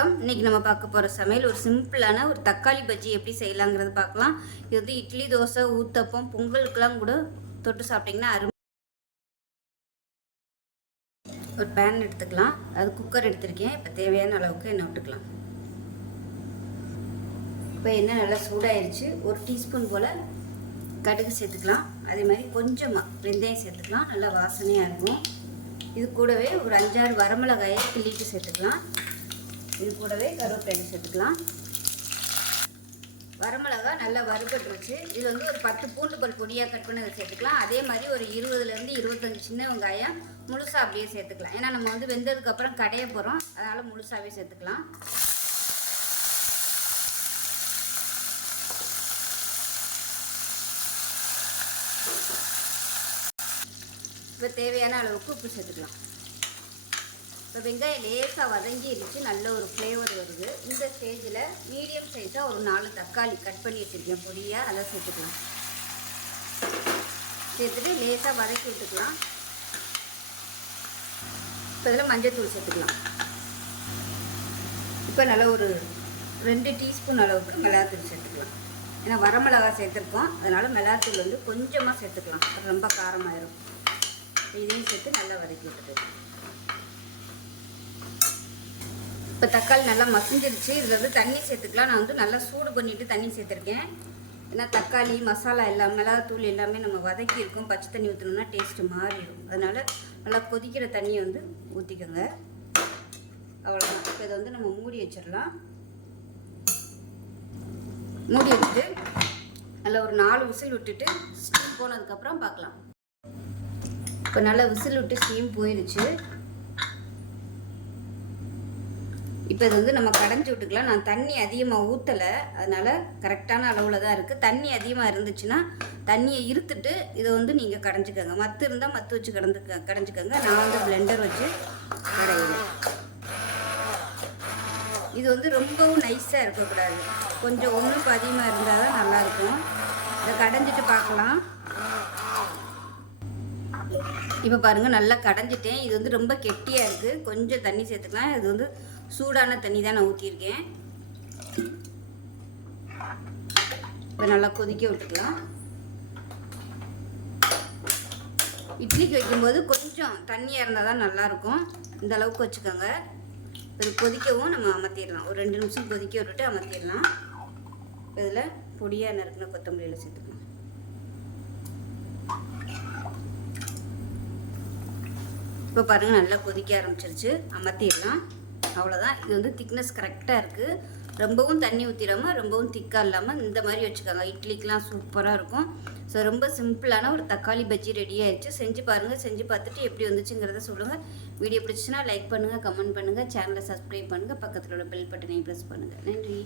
வணக்கம். இன்னைக்கு நம்ம பார்க்க போகிற சமையல் ஒரு சிம்பிளான ஒரு தக்காளி பஜ்ஜி எப்படி செய்யலாங்கிறது பார்க்கலாம். இது வந்து இட்லி தோசை ஊத்தப்பம் பொங்கலுக்கெல்லாம் கூட தொட்டு சாப்பிட்டிங்கன்னா அருமை. ஒரு பேன் எடுத்துக்கலாம். அது குக்கர் எடுத்திருக்கேன். இப்போ தேவையான அளவுக்கு எண்ணெய் விட்டுக்கலாம். இப்போ எண்ணெய் நல்லா சூடாயிருச்சு. ஒரு டீஸ்பூன் போல் கடுகு சேர்த்துக்கலாம். அதே மாதிரி கொஞ்சமாக வெந்தயம் சேர்த்துக்கலாம். நல்லா வாசனையாக இருக்கும். இது கூடவே ஒரு அஞ்சாறு வரமிளகாயை கிள்ளிட்டு சேர்த்துக்கலாம். இது கூடவே கருவேப்பிலை சேர்த்துக்கலாம். வரமிளகா நல்லா வறுபட்டுருச்சு. இது வந்து ஒரு பத்து பூண்டு பல் பொடியாக கட் பண்ணி அதை சேர்த்துக்கலாம். அதே மாதிரி ஒரு இருபதுலேருந்து இருபத்தஞ்சி சின்ன வெங்காயம் முழுசாக அப்படியே சேர்த்துக்கலாம். ஏன்னா நம்ம வந்து வெந்ததுக்கப்புறம் கடைய போகிறோம் அதனால் முழுசாகவே சேர்த்துக்கலாம். இப்போ தேவையான அளவுக்கு உப்பு சேர்த்துக்கலாம். இப்போ வெங்காயம் லேசாக வதங்கிருச்சு நல்ல ஒரு ஃப்ளேவர் வருது. இந்த ஸ்டேஜில் மீடியம் சைஸாக ஒரு நாலு தக்காளி கட் பண்ணி வச்சுருக்கேன். பொடியாக அதை சேர்த்துக்கலாம். சேர்த்துட்டு லேசாக வதக்கி விட்டுக்கலாம். இப்போ இதில் மஞ்சள்தூள் சேர்த்துக்கலாம். இப்போ நல்லா ஒரு ரெண்டு டீஸ்பூன் அளவுக்கு மிளகாத்தூள் சேர்த்துக்கலாம். ஏன்னா வரமிளகா சேர்த்துருக்கோம். அதனால் மிளகாத்தூள் வந்து கொஞ்சமாக சேர்த்துக்கலாம். ரொம்ப காரமாயிரும். இதையும் சேர்த்து நல்லா வதக்கி விட்டுக்கலாம். இப்போ தக்காளி நல்லா மசிஞ்சிருச்சு. இதில் வந்து தண்ணி சேர்த்துக்கலாம். நான் வந்து நல்லா சூடு பண்ணிவிட்டு தண்ணி சேர்த்துருக்கேன். ஏன்னா தக்காளி மசாலா எல்லாம் மிளகாத்தூள் எல்லாமே நம்ம வதக்கி இருக்கும். பச்சை தண்ணி ஊற்றணும்னா டேஸ்ட்டு மாறிடும் அதனால் நல்லா கொதிக்கிற தண்ணியை வந்து ஊற்றிக்கோங்க அவ்வளோதான் இப்போ இதை வந்து நம்ம மூடி வச்சிடலாம். மூடி வச்சுட்டு நல்லா ஒரு நாலு விசில் விட்டுட்டு ஸ்டீம் போனதுக்கப்புறம் பார்க்கலாம். இப்போ நல்லா விசில் விட்டு ஸ்டீம் போயிடுச்சு இப்போ இது வந்து நம்ம கடைஞ்சி விட்டுக்கலாம். நான் தண்ணி அதிகமாக ஊற்றலை அதனால் கரெக்டான அளவில் தான் இருக்குது தண்ணி அதிகமாக இருந்துச்சுன்னா தண்ணியை இருத்துட்டு இதை வந்து நீங்கள் கடைஞ்சிக்கோங்க. மத்து இருந்தால் மத்து வச்சு கடந்து கடைஞ்சிக்கோங்க. நான் வந்து பிளெண்டர் வச்சு கடையிறேன் இது வந்து ரொம்பவும் நைஸாக இருக்கக்கூடாது. கொஞ்சம் ஒன்றுக்கு அதிகமாக இருந்தால் தான் நல்லாயிருக்கும் இதை கடைஞ்சிட்டு பார்க்கலாம். இப்போ பாருங்கள் நல்லா கடைஞ்சிட்டேன். இது வந்து ரொம்ப கெட்டியாக இருக்குது கொஞ்சம் தண்ணி சேர்த்துக்கலாம். இது வந்து சூடான தண்ணி தான் நான் ஊற்றியிருக்கேன் இப்போ நல்லா கொதிக்க விட்டுக்கலாம். இட்லிக்கு வைக்கும்போது கொஞ்சம் தண்ணியாக இருந்தால் தான் நல்லாயிருக்கும். இந்த அளவுக்கு வச்சுக்கோங்க. இது கொதிக்கவும் நம்ம அமர்த்திடலாம். ஒரு ரெண்டு நிமிஷம் கொதிக்க விட்டுட்டு அமர்த்திடலாம். இதில் பொடியாக நறுக்கின கொத்தமல்லியில் சேர்த்துக்கலாம். இப்போ பாருங்கள் நல்லா கொதிக்க ஆரம்பிச்சிருச்சு. அமர்த்திடலாம். அவ்வளோதான் இது வந்து திக்னஸ் கரெக்டாக இருக்குது ரொம்பவும் தண்ணி ஊற்றிடாமல் ரொம்பவும் திக்காக இல்லாமல் இந்த மாதிரி வச்சுக்கோங்க. இட்லிக்கெலாம் சூப்பராக இருக்கும். ஸோ ரொம்ப சிம்பிளான ஒரு தக்காளி பஜ்ஜி ரெடி ஆயிடுச்சு. செஞ்சு பாருங்கள் செஞ்சு பார்த்துட்டு எப்படி வந்துச்சுங்கிறத சொல்லுங்கள் வீடியோ பிடிச்சுன்னா லைக் பண்ணுங்கள் கமெண்ட் பண்ணுங்கள் சேனலை சப்ஸ்கிரைப் பண்ணுங்கள் பக்கத்தில் உள்ள பெல் பட்டனையும் ப்ரெஸ் பண்ணுங்கள் நன்றி.